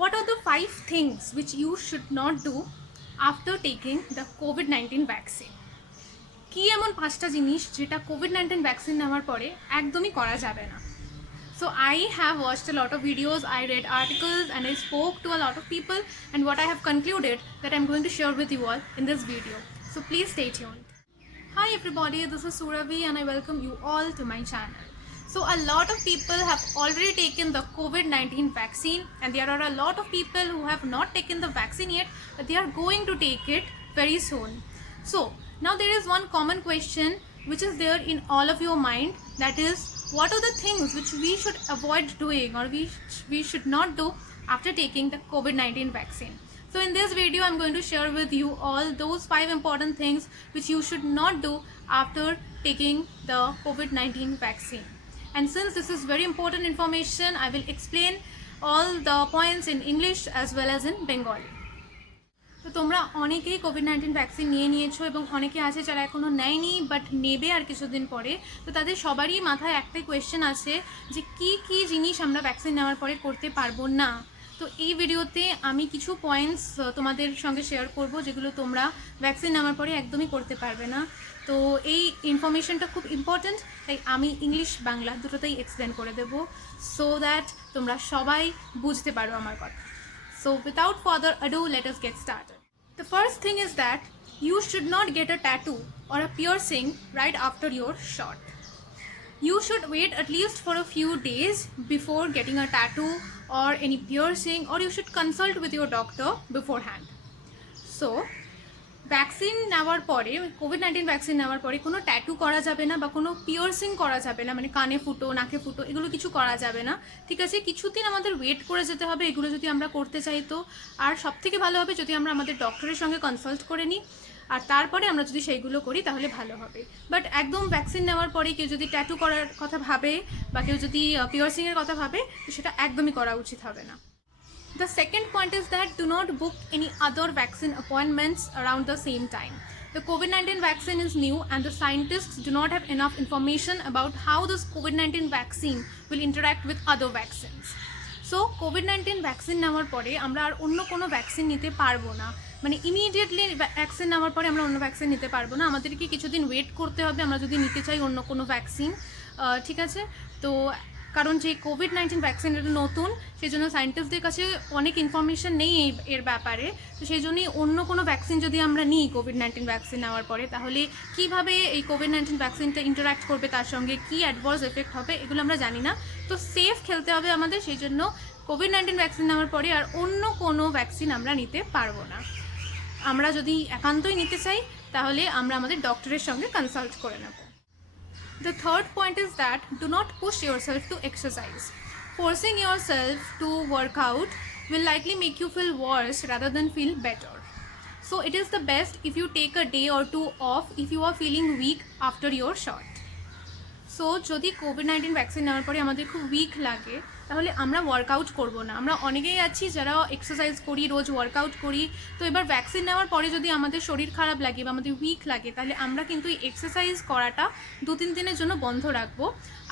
What are the 5 things which you should not do after taking the COVID-19 vaccine? কি এমন 5টা জিনিস যেটা কোভিড-19 ভ্যাকসিন নেওয়ার পরে একদমই করা যাবে না? So I have watched a lot of videos, I read articles and I spoke to a lot of people, and what I have concluded that I'm going to share with you all in this video. So please stay tuned. Hi everybody, this is Suravi and I welcome you all to my channel. So a lot of people have already taken the COVID-19 vaccine, and there are a lot of people who have not taken the vaccine yet, but they are going to take it very soon. So now there is one common question which is there in all of your mind, that is, what are the things which we should avoid doing or we should not do after taking the COVID-19 vaccine. So in this video I'm going to share with you all those 5 important things which you should not do after taking the COVID-19 vaccine. And since this is very important information, I will explain all the points in English as well as in Bengali. তো তোমরা অনেকেই COVID-19 vaccine নিয়েছো এবং অনেকে আছে যারা এখনও নেয়নি বাট নেবে আর কিছুদিন পরে। তো তাদের সবারই মাথায় একটাই কোয়েশ্চেন আছে যে কি জিনিস আমরা ভ্যাকসিন নেওয়ার পরে করতে পারবো না। তো এই ভিডিওতে আমি কিছু পয়েন্টস তোমাদের সঙ্গে শেয়ার করব যেগুলো তোমরা ভ্যাকসিন নেওয়ার পরে একদমই করতে পারবে না। তো এই ইনফরমেশনটা খুব ইম্পর্ট্যান্ট, তাই আমি ইংলিশ বাংলা দুটোতেই এক্সপ্লেন করে দেবো সো দ্যাট তোমরা সবাই বুঝতে পারো আমার কথা। So without further ado, let us get started. The first thing is that you should not get a tattoo or a piercing right after your shot. You should wait at least for a few days before getting a tattoo or any piercing, or you should consult with your doctor beforehand. So vaccine নেওয়ার পরে, COVID-19 vaccine নেওয়ার পরে কোনো tattoo করা যাবে না বা কোনো পিয়ার্সিং করা যাবে না, মানে কানে ফুটো, নাকে ফুটো, এগুলো কিছু করা যাবে না, ঠিক আছে? কিছুদিন আমাদের ওয়েট করে যেতে হবে এগুলো যদি আমরা করতে চাই। তো আর সবথেকে ভালো হবে যদি আমরা আমাদের ডক্টরের সঙ্গে কনসাল্ট করে নিই, আর তারপরে আমরা যদি সেইগুলো করি তাহলে ভালো হবে। বাট একদম ভ্যাকসিন নেওয়ার পরে কেউ যদি ট্যাটু করার কথা ভাবে বা কেউ যদি পিয়ার্সিংয়ের কথা ভাবে, তো সেটা একদমই করা উচিত হবে না। The second point is that do not book any other vaccine appointments around the same time. The COVID-19 vaccine is new and the scientists do not have enough information about how this COVID-19 vaccine will interact with other vaccines. So COVID-19 vaccine নেওয়ার পরে আমরা আর অন্য কোনো vaccine নিতে পারবো না, মানে immediately vaccine নেওয়ার পরে আমরা অন্য ভ্যাকসিন নিতে পারবো না, আমাদেরকে কিছুদিন ওয়েট করতে হবে আমরা যদি নিতে চাই অন্য কোনো ভ্যাকসিন, ঠিক আছে? তো কারণ যে কোভিড-19 ভ্যাকসিন এটা নতুন, সেই জন্য সায়েন্টিস্টদের কাছে অনেক ইনফরমেশান নেই এর ব্যাপারে। তো সেই জন্যই অন্য কোনো ভ্যাকসিন যদি আমরা নিই কোভিড-19 ভ্যাকসিন নেওয়ার পরে, তাহলে কীভাবে এই কোভিড-19 ভ্যাকসিনটা ইন্টারাক্ট করবে, তার সঙ্গে কী অ্যাডভার্স এফেক্ট হবে, এগুলো আমরা জানি না। তো সেফ খেলতে হবে আমাদের, সেই জন্য কোভিড-19 ভ্যাকসিন নেওয়ার পরে আর অন্য কোনো ভ্যাকসিন আমরা নিতে পারবো না। আমরা যদি একান্তই নিতে চাই তাহলে আমরা আমাদের ডক্টরের সঙ্গে কনসাল্ট করে নেব। The third point is that do not push yourself to exercise. Forcing yourself to work out will likely make you feel worse rather than feel better. So it is the best if you take a day or 2 off if you are feeling weak after your shot. So যদি COVID-19 vaccine নেওয়ার পরে আমাদের খুব week লাগে তাহলে আমরা workout করব না। আমরা অনেকেই আছি যারা এক্সারসাইজ করি, রোজ ওয়ার্কআউট করি। তো এবার ভ্যাকসিন নেওয়ার পরে যদি আমাদের শরীর খারাপ লাগে বা আমাদের উইক লাগে তাহলে আমরা কিন্তু এই এক্সারসাইজ করাটা 2-3 দিনের জন্য বন্ধ রাখবো।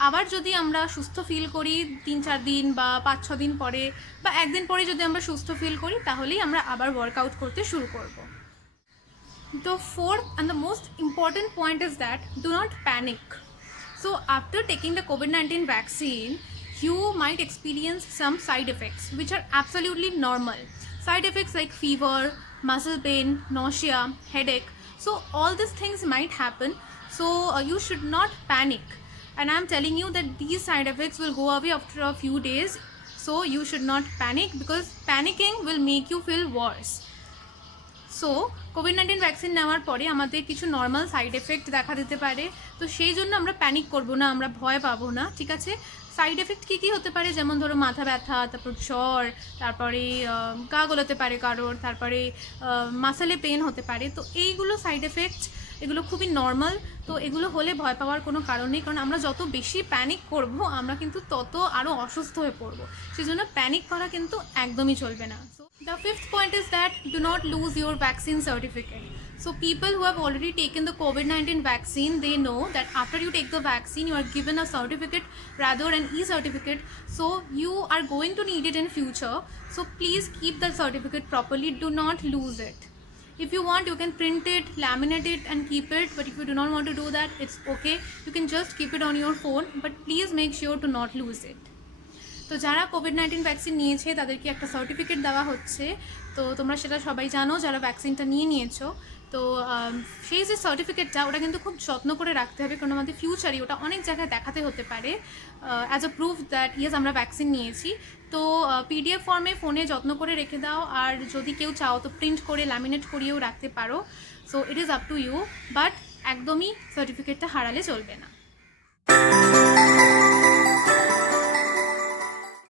আবার যদি আমরা সুস্থ ফিল করি 3-4 দিন বা 5-6 দিন পরে বা একদিন পরে যদি আমরা সুস্থ ফিল করি তাহলেই আমরা আবার ওয়ার্কআউট করতে শুরু করব। The fourth and the most important point is that do not panic. So after taking the COVID-19 vaccine, you might experience some side effects which are absolutely normal. Side effects like fever, muscle pain, nausea, headache. So all these things might happen. So you should not panic. And I'm telling you that these side effects will go away after a few days. So you should not panic because panicking will make you feel worse. So COVID-19 vaccine নেওয়ার পরে আমাদের কিছু normal side effect দেখা দিতে পারে, তো সেই জন্য আমরা প্যানিক করব না, আমরা ভয় পাবো না, ঠিক আছে? সাইড এফেক্ট কী হতে পারে, যেমন ধরো মাথা ব্যথা, তারপর জ্বর, তারপরে গা গোলাতে পারে কারোর, তারপরে মাসেলে পেন হতে পারে। তো এইগুলো সাইড এফেক্ট, এগুলো খুবই নর্মাল। তো এগুলো হলে ভয় পাওয়ার কোনো কারণ নেই, কারণ আমরা যত বেশি প্যানিক করব আমরা কিন্তু তত আরও অসুস্থ হয়ে পড়বো। সেই জন্য প্যানিক করা কিন্তু একদমই চলবে না। So The fifth point is that do not lose your vaccine certificate. So people who have already taken the COVID-19 vaccine, they know that after you take the vaccine, you are given a certificate, rather an e-certificate. So you are going to need it in future. So please keep the certificate properly. Do not lose it. If you want, you can print it, laminate it and keep it. But if you do not want to do that, it's okay. You can just keep it on your phone. But please make sure to not lose it. তো যারা COVID-19 vaccine নিয়েছে তাদেরকে একটা certificate দেওয়া হচ্ছে। তো তোমরা সেটা সবাই জানো যারা ভ্যাকসিনটা নিয়েছো। তো সেই যে সার্টিফিকেটটা ওটা কিন্তু খুব যত্ন করে রাখতে হবে, কারণ আমাদের ফিউচারে ওটা অনেক জায়গায় দেখাতে হতে পারে as a proof that yes আমরা ভ্যাকসিন নিয়েছি। তো পিডিএফ ফর্মে ফোনে যত্ন করে রেখে দাও, আর যদি কেউ চাও তো প্রিন্ট করে ল্যামিনেট করিয়েও রাখতে পারো। So it is up to you, but একদমই সার্টিফিকেটটা হারালে চলবে না।